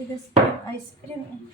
Tigas pa yung ice cream.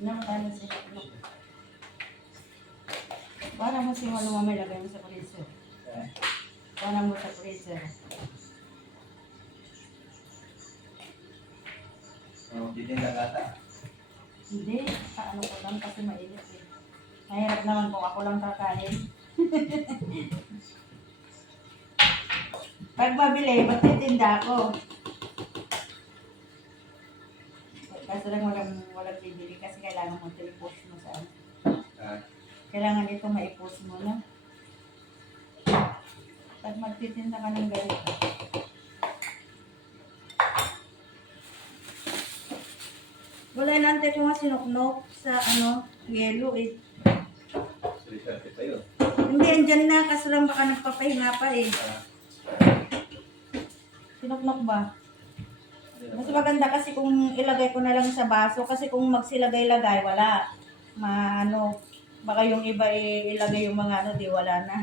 Namatay na siya. Para mo siya lumamay, lagay mo sa freezer. Para mo sa freezer. Titinda kata? Hindi, sa ano ko lang kasi mainit eh. Mahirap naman kung ako lang kakain. Pag mabili, magtitinda ako. Kaso lang walang bibili kasi kailangan mo ito i-post mo sa ano. Kailangan ito ma-i-post mo na. Pag magtitinda ka ng ganito. Wala nante ko nga sinuknok sa ano, yelo eh. Sulit-sulit pa yun. Hindi, andyan na. Kaso lang baka nagpapahinga pa eh. Sinuknok ba? Mas maganda kasi kung ilagay ko na lang sa baso. Kasi kung magsilagay-lagay, wala. Maano. Baka yung iba ilagay yung mga ano, di wala na.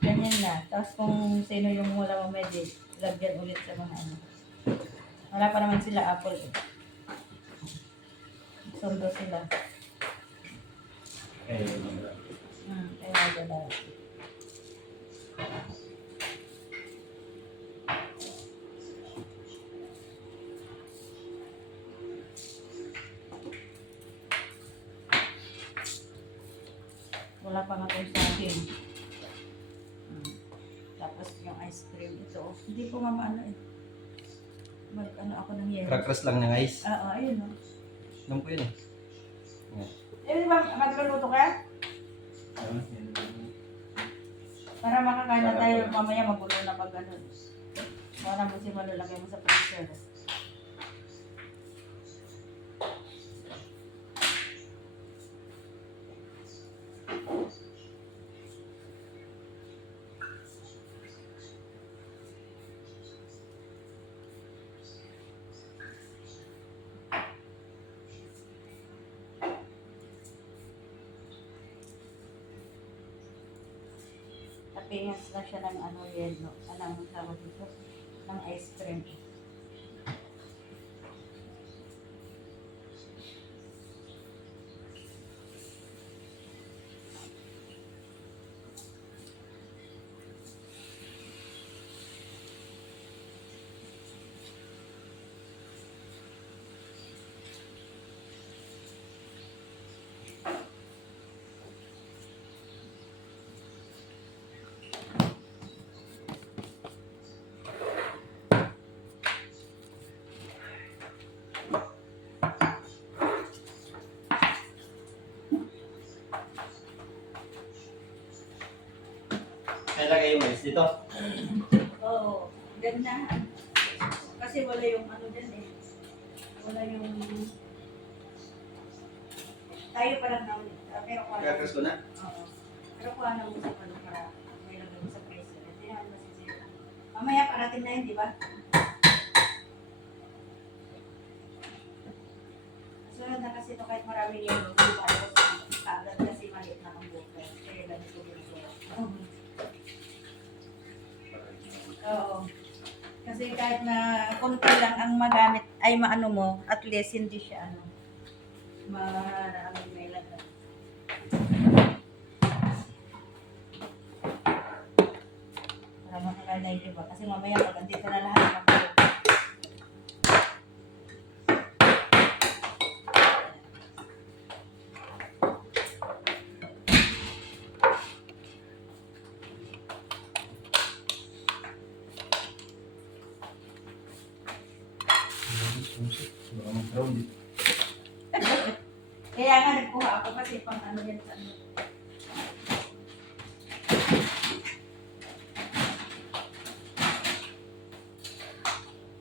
Ganyan na. Tapos kung sino yung wala mamaya, di lagyan ulit sa mga ano. Wala pa naman sila apple eh. Sundo sila. Eh, Kaya wala. Wala pa nga kung sa akin. Tapos yung ice cream ito. Hindi ko nga maano eh. Mag-ano ako ng yelo. crackers lang ng ice. Oo, ayun o. Alam ko yun eh. Eh, di ba magluluto ka? Para makakain na tayo mamaya magulo na pag ano. Wala mo si malalagay mo sa freezer. Tapingas lang siya ng ano yelo. Anong tawag dito? Ng ice cream. Nalagay yung ice dito. Oo, ganda. Kasi wala yung ano dyan eh. Wala yung... Tayo pa lang na ulit. Pero kuha na. Crackers ko na. Oo. Pero kuha na mo sa ano para may lagay mo sa freezer. Hindi naman masisira. Mamaya parating na yun, di ba? Sunod na kasi ito kahit maraming yelo. Hindi ba? Kaagad kasi maliit na ang bukas. Kaya ganito dito. Oo. Kasi kahit na konti lang ang magamit, ay maano mo, at least hindi siya ano, maraming may lagay. Para makakalay, diba? Kasi mamaya pag andito na lahat, magkakaroon. Kaya nga nagkuha ako kasi pang ano yan sa ano.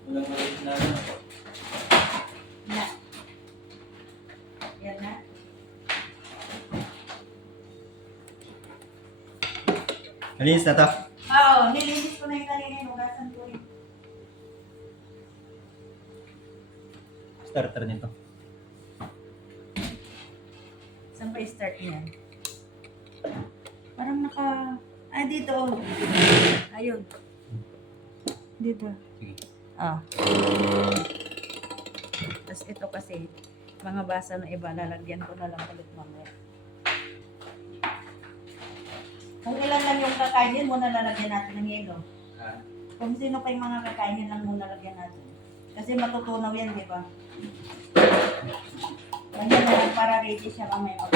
Walang maliit na ano. Na. Yan na. Malinis na to. Oo, nilinis ko na yung kanina yung ugasan ko rin. Starter nito. Saan pa i-start niyan? Parang naka... Ah, dito. Ayun. Dito. Sige. Ah. Tapos ito kasi, mga basa na iba, lalagyan ko na lang ulit mamaya. Kung ilan lang yung kakainin, muna lalagyan natin ng yelo. Kung sino pa yung mga kakainin lang muna lagyan natin. Kasi matutunaw yan, di ba? Ganyan na lang para ready siya mamaya.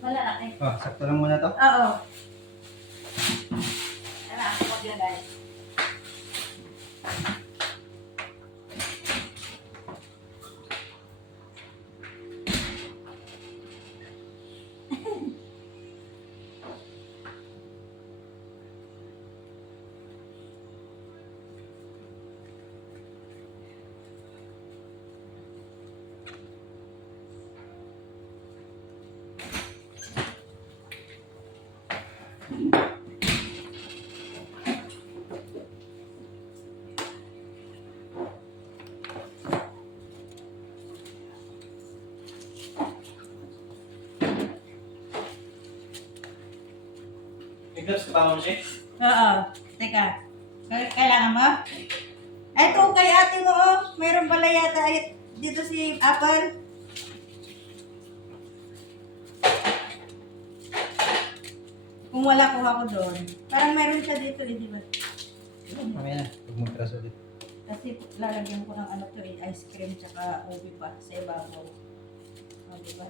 Malalaki. Oh, sakto lang muna to. Oo. Ano, ako maglagay. May gloves ka ba mo siya? Oo. Teka. Kailangan mo? Ito kay ate mo, oh. Mayroon pala yata dito si Apple. Kung wala, kuha ko doon. Parang mayroon siya dito, di ba? Mamaya na. Huwag mag-trust ulit. Kasi lalagyan ko ng ano to, ice cream tsaka ubi pa sa ibabaw. O, di ba?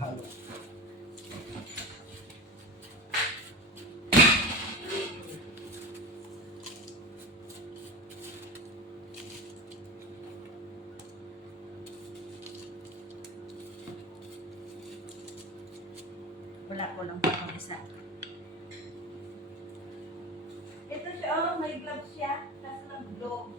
Halo. Wala ko lang pa isa. Ito siya, oh, may gloves siya. Tapos nag-globe.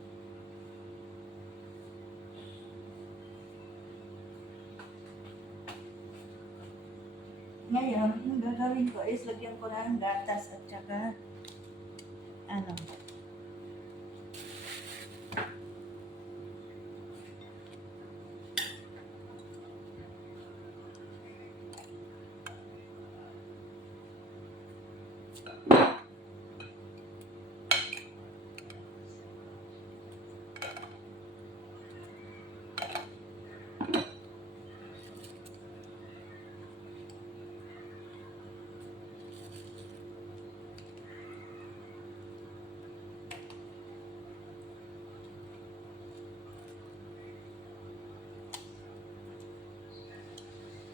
Ngayon, ang gagawin ko is lagyan ko ng gatas at saka ano.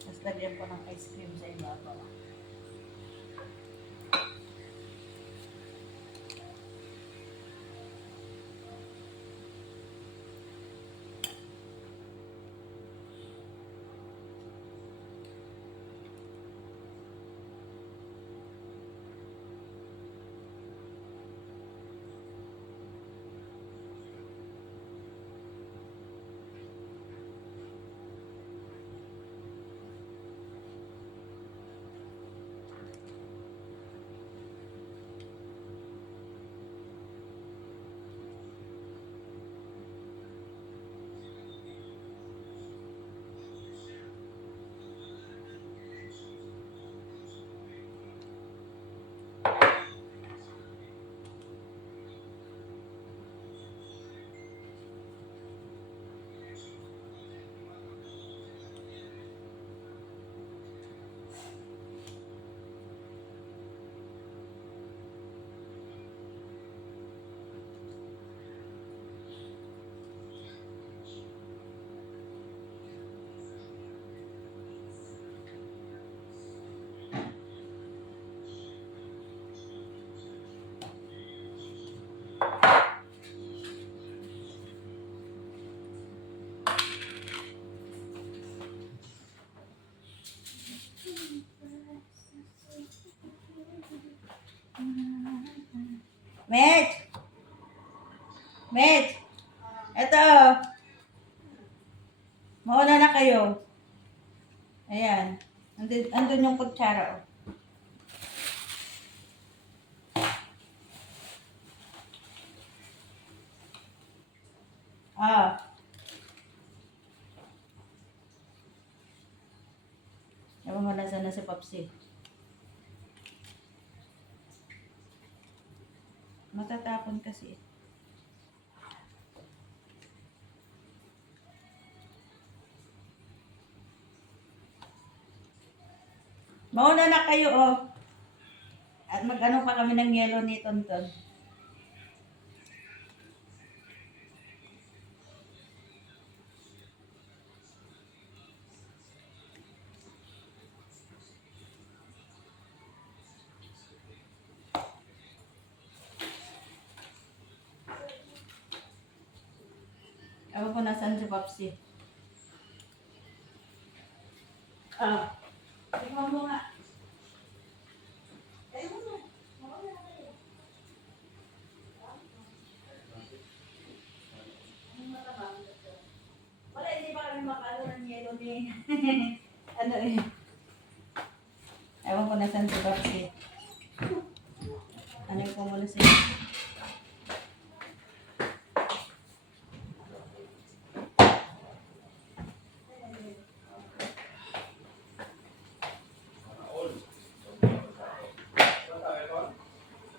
Tapos lagyan ko ng ice cream sa ibabaw. Mitch! Mitch! Ito! Mauna na kayo. Ayan. Andun yung kutsara. Ah. Ewan mo na sana si Popsi. Matatapon kasi. Mauna na kayo, oh. At mag-ano pa kami ng yelo ni Tonton. Ewan ko nasaan si Popsi. Tingnan mo nga. Ayun mo. Wala, hindi pa kami makalo ng yelo ni... ano eh. Ewan ko nasaan si Popsi. Ano yung kumulo siya?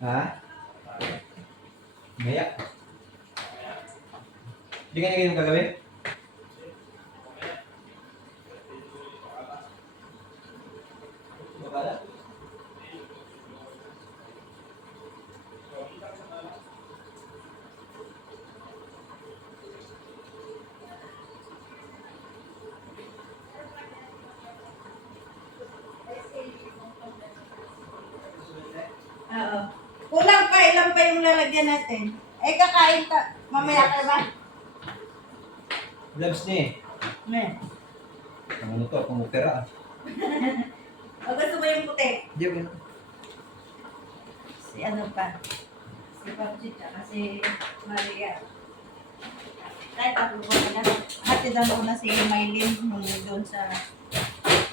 Ha? Gaya. Hindi ka na ganyan kagabi? Babala? Oo. Kulang pa, ilan pa yung lalagyan natin? Eh, kakain ka. Mamaya ka ba? Gloves niya eh. Ne. Ang ano to, pumupera ah. O gusto mo yung puti? Hindi ako yun. Si ano pa? Si Papsi tsaka si Maria. Kahit tatlo ko na. Hatidan ko na si Maylin nung doon sa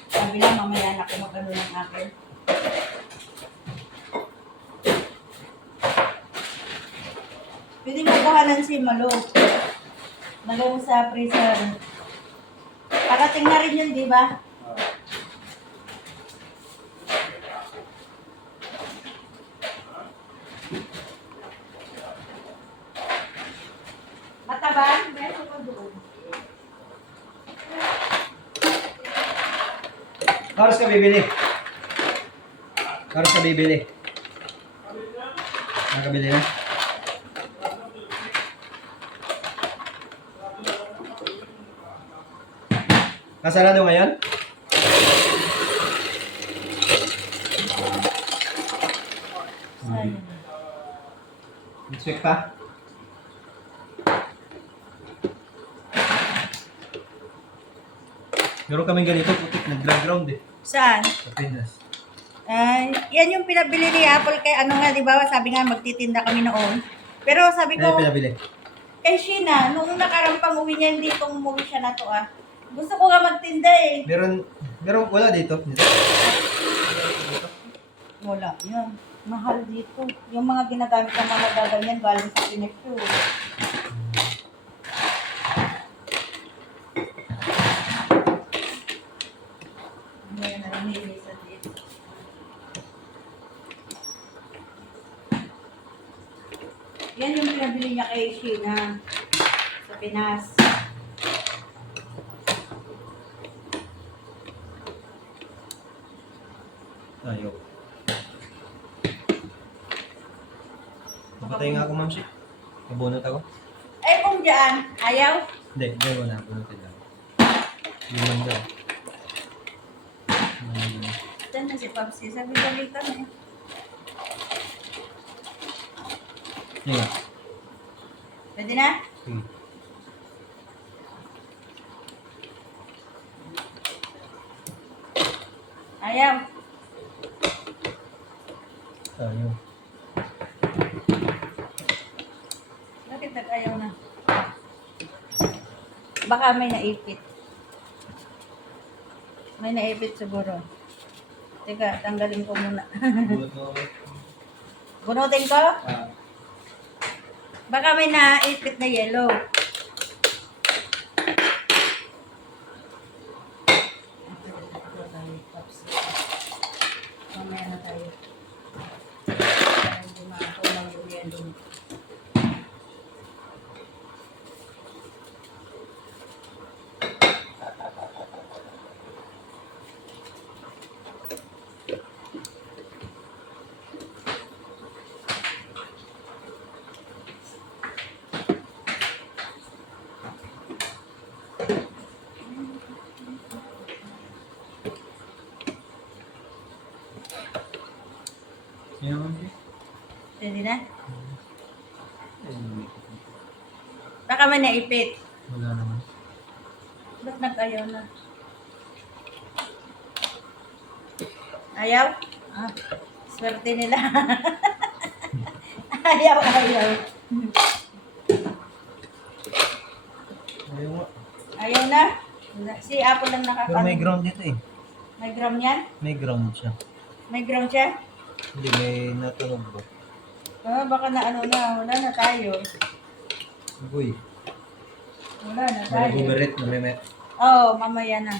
kabila. Mamaya na ako mag-ano ng akin. Pwede mo kuhanan si Malo. Lagay mo sa freezer. Parating na rin yun, di ba? Mataban? Meron ko doon. Karos ka bibili. Karos ka bibili. Nakabili na? Kasarado ngayon? Sayang. Next week pa? Meron kaming ganito, putik na ground eh. Saan? Sa Pinas. Ay, yan yung pinabili ni Apple kay ano nga, di ba? Sabi nga magtitinda kami noon. Pero sabi Ano ko, pinabili? kay Sheena, nung nakarampang uwi niya, hindi itong umuwi siya na to ah. Gusto ko nga magtinda eh. Wala dito. Wala, yan. Mahal dito. Yung mga ginagamit ng mga gaganyan, galing sa Pinecture. Ngayon na nililisan dito. Yan yung pinabili niya kay Sheena sa Pinas. Ayaw. Napatay nga ako, ma'am, si. Nabunot ako. Eh kung dyan, ayaw. Hindi, hindi ko na. Bunutin lang. Limang daw. Diyan na si Papsi. Sabi-sabi kami. Sige nga. Pwede na? Sige. Ayaw. Ayaw. Bakit nag-ayaw na? Baka may naipit. May naipit siguro. Teka, tanggalin ko muna. Bunot mo ako. Bunutin ko? Ah. Baka may naipit na yellow. Mamaya na tayo. Para hindi makatunaw yung yellow. Sino naman siya? Pwede na? Eh, Baka may naipit. wala naman. Ba't nag-ayaw na? Ayaw? Ah, swerte nila. Ayaw. Ayaw nga. Ayaw na? Si Apple lang Pero may nakaka... ground dito eh. May gram yan? May ground siya. May gram siya? Hindi, may natunog ba? Ah, baka na ano na. Wala na tayo. Uy, Wala na may tayo. buberit na may met. Oo, mamaya na.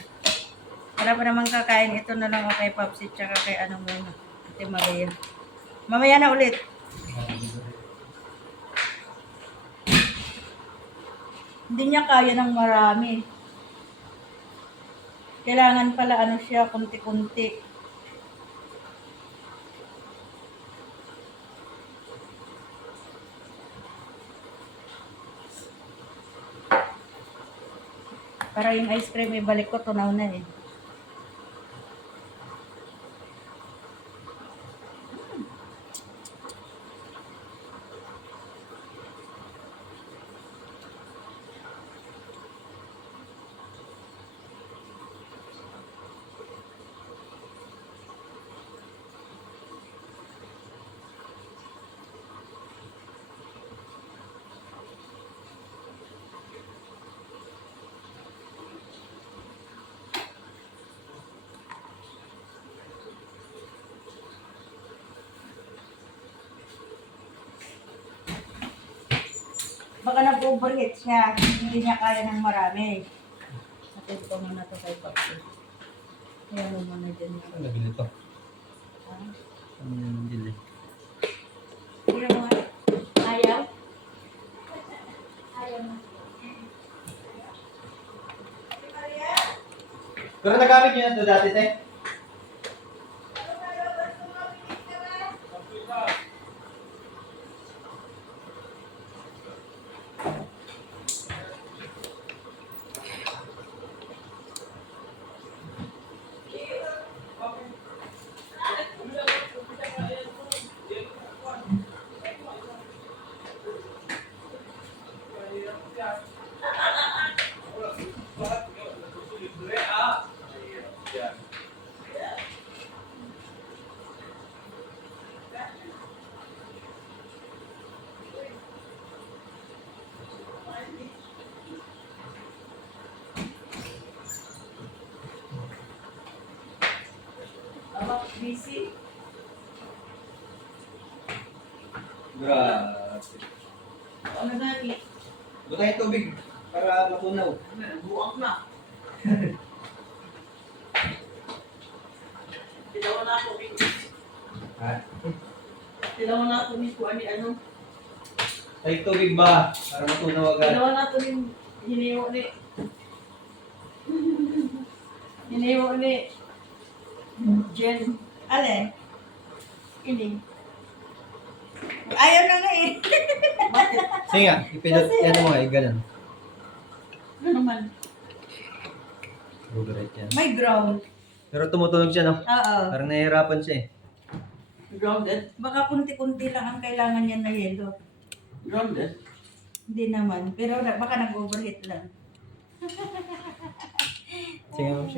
Wala pa naman kakain. Ito na lang ako kay Popsi tsaka kay ano muna. Ate Maria. Mamaya na ulit. Hindi niya kaya ng marami. Kailangan pala ano siya, kunti-kunti. Para yung ice cream ibalik ko, tunaw na eh. Baka nag-overheat siya. Hindi niya kaya ng marami. Natin ko muna to kay Popsi. Ayan mo muna dyan. Ano nabili to? Ah. Ano yung nabili? Hindi mo nga. Ayaw? Ayaw na. Pero nagamit niyo na ito dati, te? Abang busy. Grabe. Ano na ni? Buta yung tubig para matunaw. Buwak na. Tilawan na ako ni. Ha? Tilawan na ako ni kuan ni ano. Ay, tubig ba? Para matunaw agad. Tilawan na ako ni hiniwo ni. Hiniwo ni. Jen. Alin? Ini. Ayaw na nga eh. Bakit? Sige nga, ipindot. Yan mo nga, ganun. Ano naman? Buberit yan. May ground. Pero tumutunog siya, no? Oo. Parang nahihirapan siya eh. Grounded? Baka kunti-kunti lang ang kailangan niya na yelo. Grounded? Hindi naman. Pero baka nag-overheat lang. Sige nga,